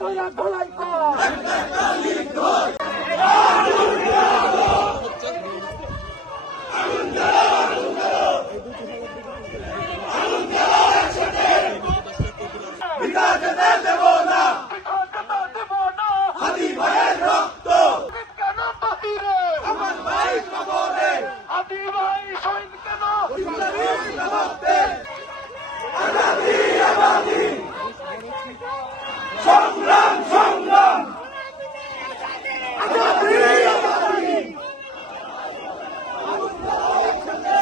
ধইরা ধলাই কর দেব না হাদি ভাইয়ের রক্ত কেন বাহিরে আমার ভাই কবরে হাদি ভাই শহীদ কেন আজাদি আজাদি সংগ্রাম সংগ্রাম আজাদি আজাদি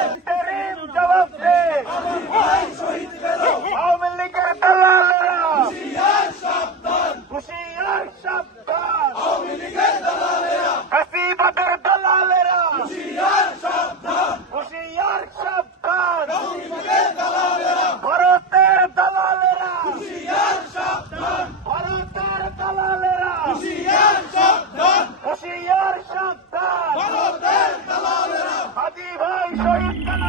ইন্টারিম জবাব দে আমার ভাই শহীদ গেল আওয়ামী লীগের দালালেরা হুঁশিয়ার সাবধান হুঁশিয়ার সাবধান আওয়ামী লীগের দালালেরা ফ্যাসিবাদের দালালেরা হুঁশিয়ার সাবধান হুঁশিয়ার সাবধান আওয়ামী লীগের দালালেরা ভারতের দালালেরা হুঁশিয়ার সাবধান ভারতের দালালেরা হুঁশিয়ার সাবধান হুঁশিয়ার সাবধান ভারতের দালালেরা হাজি ভাই শহীদ কেন